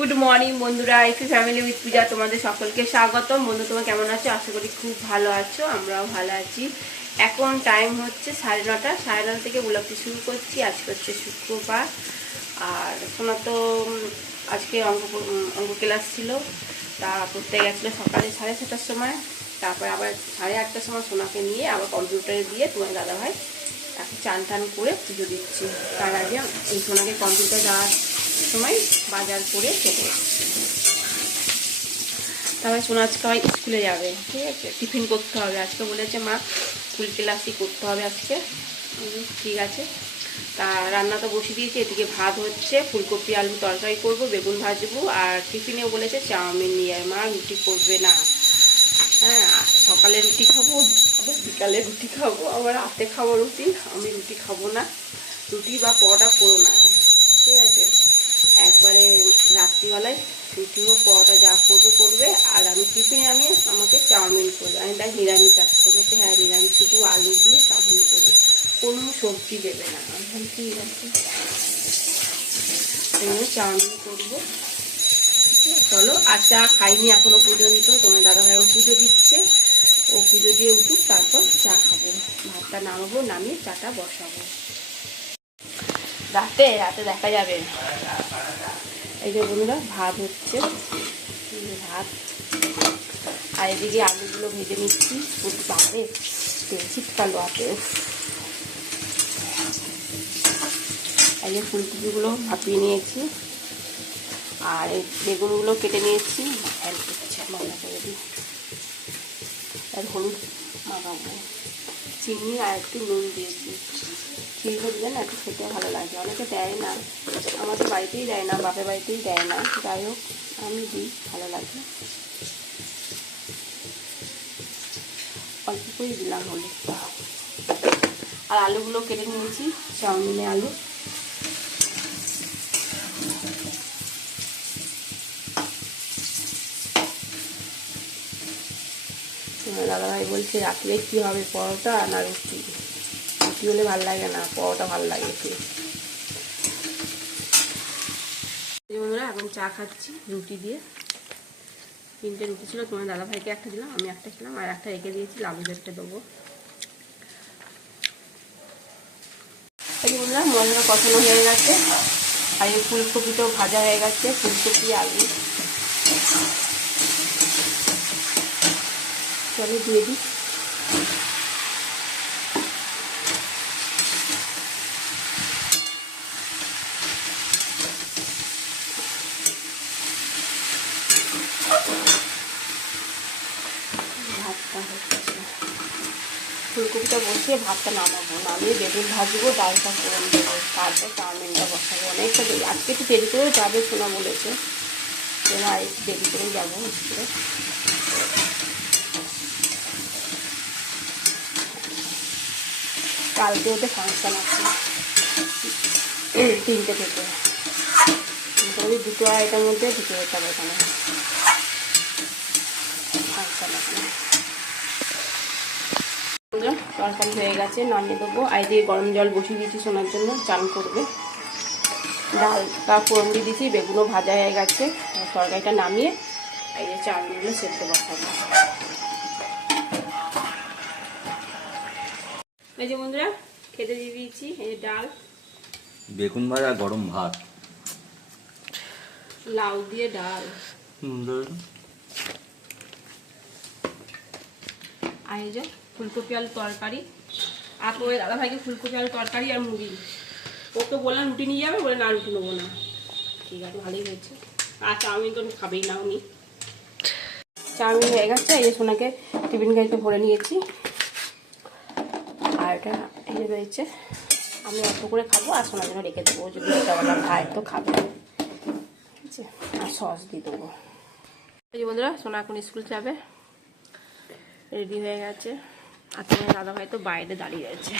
Good morning বন্ধুরা, এফি family with পূজা তোমাদের সকলকে স্বাগতম। বন্ধু তোমরা কেমন আছো? আশা করি খুব ভালো আছো, আমরাও ভালো আছি। এখন টাইম হচ্ছে 9:30, 9:30 থেকে ব্লগটি শুরু করছি। আজকে হচ্ছে শুক্রবার, আর সোনা তো আজকে অঙ্ক ক্লাস ছিল, তা পড়তে গেছিলো সকালে 7:30টার সময়। তারপর আবার 8:30টার সময় সোনাকে নিয়ে আবার কম্পিউটারে দিয়ে তোমার দাদাভাই তাকে চান টান করে পুজো দিচ্ছি। তার আগে এই সোনাকে কম্পিউটার দেওয়ার সময় বাজার করে চলে এসেছি। তারপরে সোনা আজকে স্কুলে যাবে, ঠিক আছে, টিফিন করতে হবে। আজকে বলেছে মা স্কুল ক্লাসই করতে হবে আজকে। ঠিক আছে, তা রান্না তো বসিয়ে দিয়েছি। এদিকে ভাত হচ্ছে, ফুলকপি আলু তরকারি করবো, বেগুন ভাজবো, আর টিফিনেও বলেছে চাউমিন নিয়ে। মা রুটি করবে না, হ্যাঁ, সকালে রুটি খাবো, আবার বিকালে রুটি খাবো, আবার রাতে খাবো রুটি। আমি রুটি খাবো না, রুটি বা পরোটা করো না, ঠিক আছে। একবারে রাত্রিবেলায় রুটি হোক পরোটা যা করবে করবে, আর আমি টিফিনে আমাকে চাউমিন করবে। আমি তাই নিরামিষ আসতে বলতে, হ্যাঁ নিরামিষ, শুধু আলু দিয়ে চাউমিন করবে, কোনো সবজি দেবে না। আমি ঠিক আছে, চাউমিন করবো। চলো, আর চা খাইনি এখনো পর্যন্ত। তোমার দাদাভাই ও পুজো দিচ্ছে, ও পুজো দিয়ে উঠুক, তারপর চা খাবো। ভাতটা নামাবো, নামিয়ে চাটা বসাবো। রাতে রাতে দেখা যাবে। এই যে বন্ধুরা, ভাত হচ্ছে, ভাত, আর এদিকে আলুগুলো ভেজে নিচ্ছি। বাপরে তেল শীতকাল হাতে। এই যে ফুলকপিগুলো ভাপিয়ে নিয়েছি, আর এই বেগুনগুলো কেটে নিয়েছি। হেল্প করছে, মনে করে দিই। আর হলুদ মাখাবো, চিনি আর একটু নুন দিয়েছি। চিনিটা দিলে না একটু খেতে ভালো লাগে, অনেকে দেয় না, আমাদের বাড়িতেই দেয় না, বাপের বাড়িতেই দেয় না। যাই হোক, আমি দিই, ভালো লাগে। অল্প করেই দিলাম হলুদটা। আর আলুগুলো কেটে নিয়েছি, চাউমিনে আলু। দাদাভাই বলছে রাত্রে কী হবে, পরোটা না রুটি? রুটি হলে ভালো লাগে না, পরোটা ভালো লাগে খেয়ে। বন্ধুরা, এখন চা খাচ্ছি রুটি দিয়ে। 3টে রুটি ছিল, তোমার দাদাভাইকে একটা দিলাম, আমি একটা খেলাম, আর একটা রেখে দিয়েছি, লালু একটা দেবো। এই বন্ধুরা, মশলা কষানো হয়ে গেছে, আর এই ফুলকপিটাও ভাজা হয়ে গেছে, ফুলকপি আলু। চলো দিয়ে দিই। ভাতটা হচ্ছে, ফুলকপিটা বসিয়ে ভাতটা নামাবো, নামিয়ে বেগুন ভাজবো, ডালটা করে দেবো, তারপর চাউমিনটা বসাবো। অনেকটা দেরি, আজকে একটু দেরি করেও যাবে শোনা বলেছে, আর একটু দেরি করেই যাবো স্কুলে। কালকে ওদের ফাংশান আছে 3টে থেকে, মোটামুটি 2-2:30টার মধ্যে ঢুকে যেতে হবে এখানে, ফাংশান আছে। তরকারি হয়ে গেছে, নামিয়ে দেবো। আর দিয়ে গরম জল বসিয়ে দিয়েছি শোনার জন্য, চান করবে। ডালটা ফোড়ন দিয়ে দিয়েছি, বেগুনও ভাজা হয়ে গেছে। তরকারিটা নামিয়ে এই যে চাউমিনগুলো সেদ্ধ বসাবো। এই যে বন্ধুরা, খেতে দিয়ে দিয়েছি। এই ডাল, বেগুন ভাজা, গরম ভাত, লাউ দিয়ে ডাল, আর এই যে ফুলকপি আলু তরকারি। আর তোমার দাদাভাইকে ফুলকপি আলু তরকারি আর মুড়ি। ওকে বললাম রুটি নিয়ে যাবে, বলে না রুটি নেবো না। ঠিক আছে, ভালোই হয়েছে। আর চাউমিন তো খাবেই না উনি। চাউমিন হয়ে গেছে, এই যে সোনাকে টিফিন গাড়িতে ভরে নিয়েছি। আর এটা এই যে রয়েছে, আমি অল্প করে খাবো, আর সোনার জন্য রেখে দেবো, যদি এটা খায় তো খাবে, ঠিক আছে। আর সস দিয়ে দেবো। এই যে বন্ধুরা, সোনা এখন স্কুল যাবে, রেডি হয়ে গেছে। আর তোমার দাদাভাই তো বাইরে দাঁড়িয়ে আছে,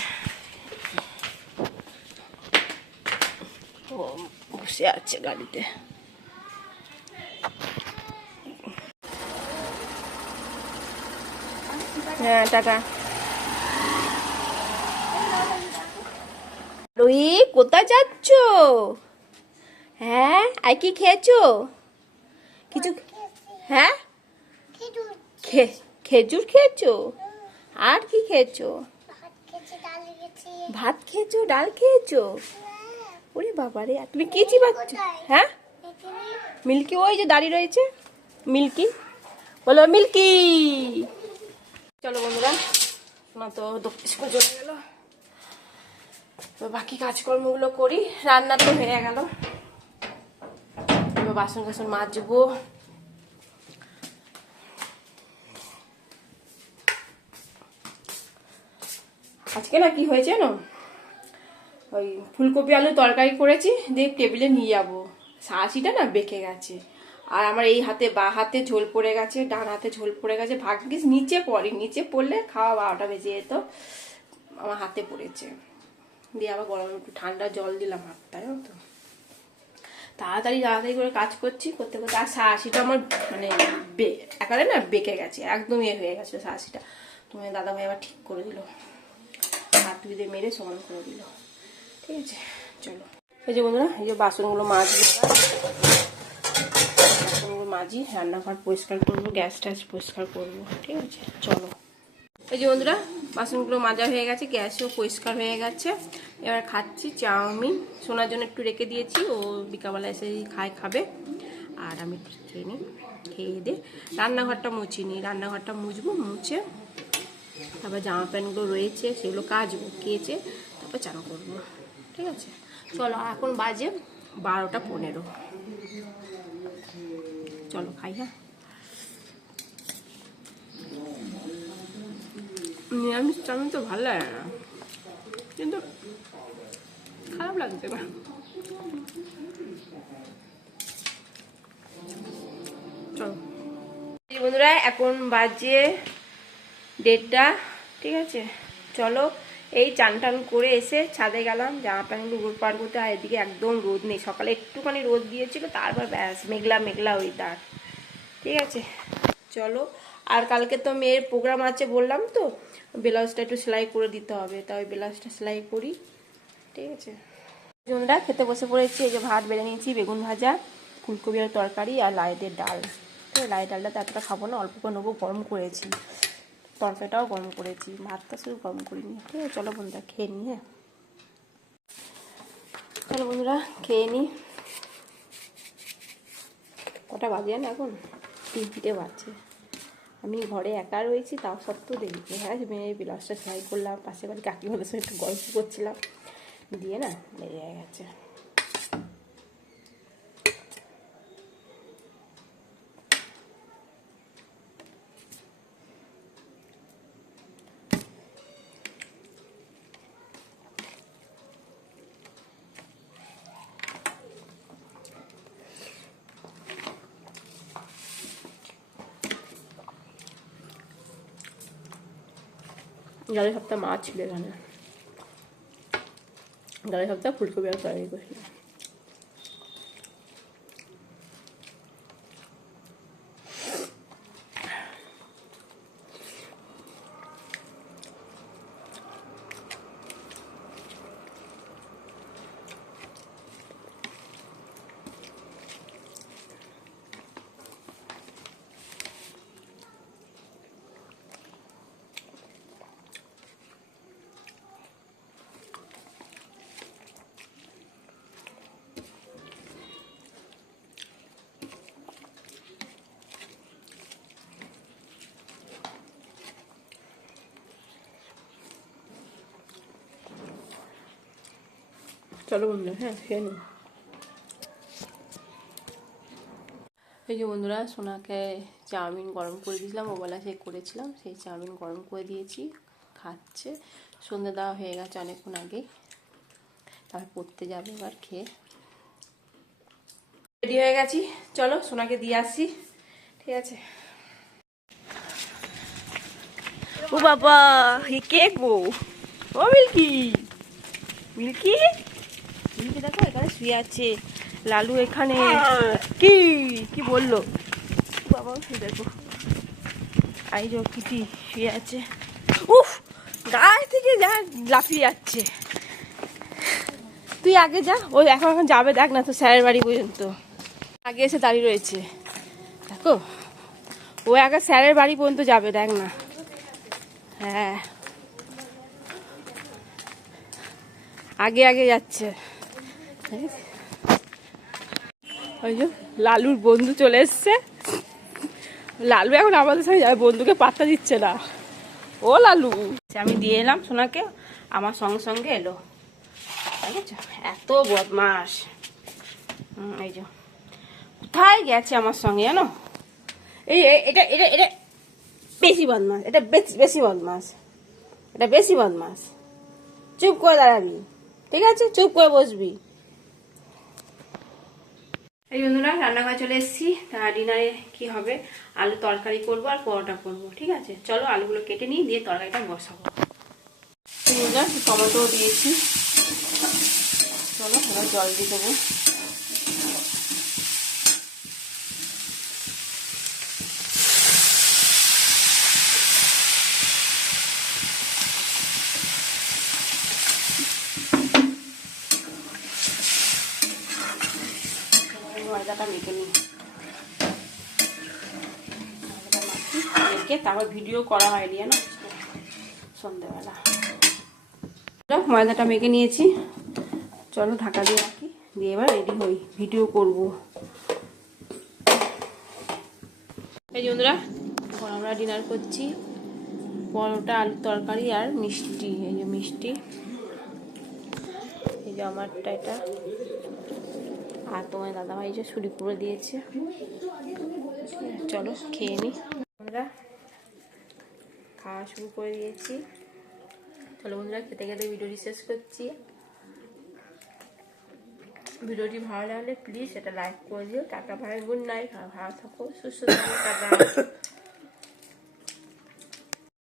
ও বসে আছে গাড়িতে। হ্যাঁ, টাটা। রোহি, কোথায় যাচ্ছ? হ্যাঁ, আর কি খেয়েছো? কিছু হ্যাঁ খেজুর খেয়েছো? আর কি খেয়েছো? ভাত খেয়েছো, ডাল খেয়েছো? ওরে বাবা রে, তুমি কি চিবাচ্ছ? হ্যাঁ মিল্কি ওই যে দাঁড়িয়ে রয়েছে, মিল্কি বলো মিল্কি। চলো বন্ধুরা, মা তো দক্ষিণ চলে গেল, তো বাকি কাজকর্মগুলো করি। রান্না তো হয়ে গেল, এবার বাসন টাসন মাজবো। আজকে না কি হয়েছে না, ওই ফুলকপি আলু তরকারি করেছি, দিয়ে টেবিলে নিয়ে যাবো, শাঁসিটা না বেঁকে গেছে। আর আমার এই হাতে বা হাতে ঝোল পড়ে গেছে, ডান হাতে ঝোল পড়ে গেছে। ভাগ্যিস নিচে পড়ে, নিচে পড়লে খাওয়া 12টা বেজে যেত। আমার হাতে পড়েছে, দিয়ে আবার গরম একটু ঠান্ডা জল দিলাম হাতটায়। তো তাড়াতাড়ি করে কাজ করছি, করতে করতে আর শাঁসিটা আমার মানে একেবারে না বেঁকে গেছে, একদম হয়ে গেছে শাঁসিটা। তুমি দাদা ভাই আবার ঠিক করে দিল, হাত দিয়ে মেরে সমান করে দিল। ঠিক আছে, চলো। এই যে বন্ধুরা, এই যে বাসনগুলো মাজবো, বাসনগুলো মাজি, রান্নাঘর পরিষ্কার করবো, গ্যাস ট্যাস পরিষ্কার করবো। ঠিক আছে, চলো। এই যে বন্ধুরা, বাসনগুলো মাজা হয়ে গেছে, গ্যাসও পরিষ্কার হয়ে গেছে। এবার খাচ্ছি চাউমিন। শোনার জন্য একটু রেখে দিয়েছি, ও বিকালবেলা এসে খাবে। আর আমি খেয়ে নিই, খেয়ে দিয়ে রান্নাঘরটা মুছিনি, রান্নাঘরটা মুছবো, মুছে তারপর জামা প্যান্টগুলো রয়েছে সেগুলো কাচবো, কেচে তারপর চান করবো। ঠিক আছে, চলো। এখন বাজে 12টা 15। চলো খাই। হ্যাঁ, নিরামিষ চাউমিন তো ভালো লাগে না, কিন্তু খারাপ লাগছে না। চলো বন্ধুরা, এখন বাজে 1:30। ঠিক আছে, চলো। এই চান টান করে এসে ছাদে গেলাম, জামা প্যান্টগুলো উপর পার করতে। আর এদিকে একদম রোদ নেই, সকালে একটুখানি রোদ দিয়েছিল, তারপর ব্যাস মেঘলা মেঘলা ওয়েদার। ঠিক আছে, চলো। আর কালকে তো মেয়ের প্রোগ্রাম আছে বললাম, তো ব্লাউজটা একটু সেলাই করে দিতে হবে, তাই ব্লাউজটা সেলাই করি। ঠিক আছে, বন্ধুরা খেতে বসে পড়েছি। এই যে ভাত বেড়ে নিয়েছি, বেগুন ভাজা, ফুলকপি আর তরকারি, আর লাইটের ডাল। লাই ডালটা তো এতটা খাবো না, অল্প করে নেবো, গরম করেছি। তরকারিটাও গরম করেছি, ভাতটা শুধু গরম করিনি। ঠিক আছে, চলো বন্ধুরা খেয়ে নিই। হ্যাঁ, চলো বন্ধুরা খেয়ে নিই। কটা বাজে না এখন? 3টে বাজছে। আমি ঘরে একা রয়েছি, তাও সত্ত্বেও দেখি। হ্যাঁ, মেয়ের ব্লাউজটা সেলাই করলাম, পাশে বাড়ি কাকিমাদের সঙ্গে একটু গল্প করছিলাম, দিয়ে না লেগে গেছে। গালের সপ্তাহ মাছ ছিল এখানে, গালের সপ্তাহ ফুলকপি আর তরকারি করেছিলাম। চলো বন্ধুরা, হ্যাঁ খেয়ে নিই। এই যে বন্ধুরা, সোনাকে চাউমিন গরম করে দিয়েছিলাম, ওবেলা সে করেছিলাম, সেই চাউমিন গরম করে দিয়েছি, খাচ্ছে। সন্ধ্যে দেওয়া হয়ে গেছে অনেকক্ষণ আগেই, তারপর পড়তে যাবে এবার খেয়ে। রেডি হয়ে গেছি, চলো সোনাকে দিয়ে আসি। ঠিক আছে। ও বাবা, কে গো? ও মিল্কি, মিল্কি, মিল্কি দেখো এখানে শুয়ে আছে, লালু এখানে। কি কি বললো বাবা? দেখো, আই যে কিটি শুয়ে আছে। উফ, গায়ে থেকে যা লাফিয়ে যাচ্ছে। তুই আগে যা, ওই এখন যাবে, দেখ না তো স্যারের বাড়ি পর্যন্ত, আগে এসে দাঁড়িয়ে রয়েছে। কো ও আগে স্যারের বাড়ি পর্যন্ত যাবে, দেখ না। হ্যাঁ, আগে আগে যাচ্ছে। ওই যে লালুর বন্ধু চলে এসছে। লালু এখন আমাদের সঙ্গে যাবে, বন্ধুকে পাত্তা দিচ্ছে না। ও লালু, আমি দিয়ে এলাম সোনাকে, আমার সঙ্গে সঙ্গে এলো। দেখেছো এত বদমাস। এই যে কোথায় গেছে আমার সঙ্গে জানো। এই এটা এটা এটা বেশি বদমাস, এটা বেশি বদমাস, এটা বেশি বদমাস। চুপ করে দাঁড়াবি, ঠিক আছে? চুপ করে বসবি। এই বন্ধুরা, রান্নাঘরে চলে এসেছি। ডিনারে কি হবে, আলু তরকারি করবো আর পরোটা করবো, ঠিক আছে? চলো আলুগুলো কেটে নিই, দিয়ে তরকারিটা বসাবো। টমেটো দিয়েছি, চলো এবার জল দিয়ে দেবো। ময়দাটা মেখে নিই, মেখে তারপর ভিডিও করা হয়নি জানো, সন্ধ্যেবেলা। ময়দাটা মেখে নিয়েছি, চলো ঢাকা দিয়ে রাখি, দিয়ে এবার রেডি হই, ভিডিও করব। এই বন্ধুরা, এখন আমরা ডিনার করছি, পরোটা, আলুর তরকারি আর মিষ্টি। এই যে মিষ্টি, এই যে আমারটা এটা, আর তোমার দাদাভাই যে ছুরি করে দিয়েছে। চলো খেয়ে নিই। আমরা খাওয়া শুরু করে দিয়েছি। চলো বন্ধুরা, খেতে খেতে ভিডিওটি শেষ করছি। ভিডিওটি ভালো লাগলে প্লিজ এটা লাইক করে দিও। টাটা, ভাই, গুড নাইট। ভালো থাকো, সুস্থ থাকো, টাটা।